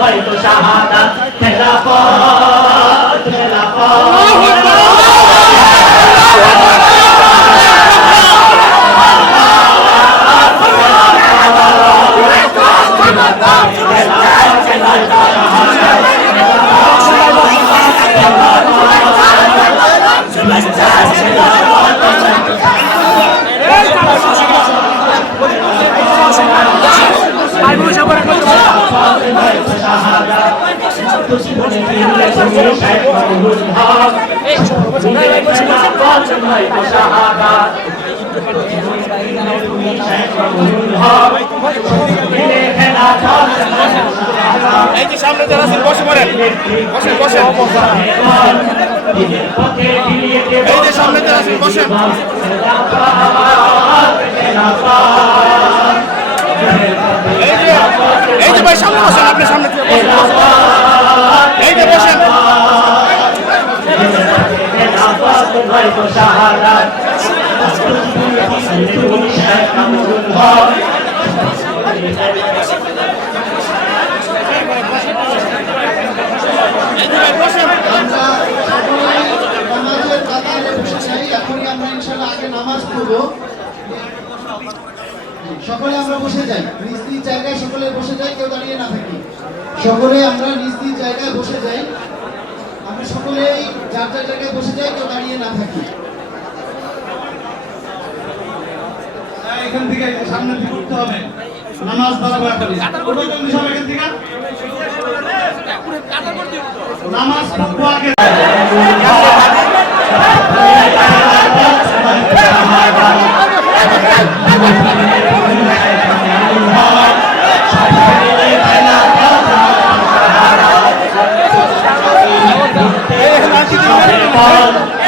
নয়তো শাহাদাত খেলাফত খেলাফত। এই যে সামনে যারা আছেন বসে পড়েন বসেন বসেন এই যে সামনে যারা আছেন বসেন এই যে ভাই, সামনে বসেন, আপনি সামনে বসেন। পড়ব সকলে আমরা বসে যাই। নিজ জায়গায় সকলে বসে যাই, কেউ দাঁড়িয়ে না থাকি। সকলে আমরা নিজ নিজ জায়গায় বসে যাই। যার যার জায়গায় বসে যাই তো দাঁড়িয়ে না থাকি। এখান থেকে সামনে থেকে উঠতে হবে। নামাজ বরাবর করে ওটা কোন দিশা এখান থেকে। নামাজ আগে। और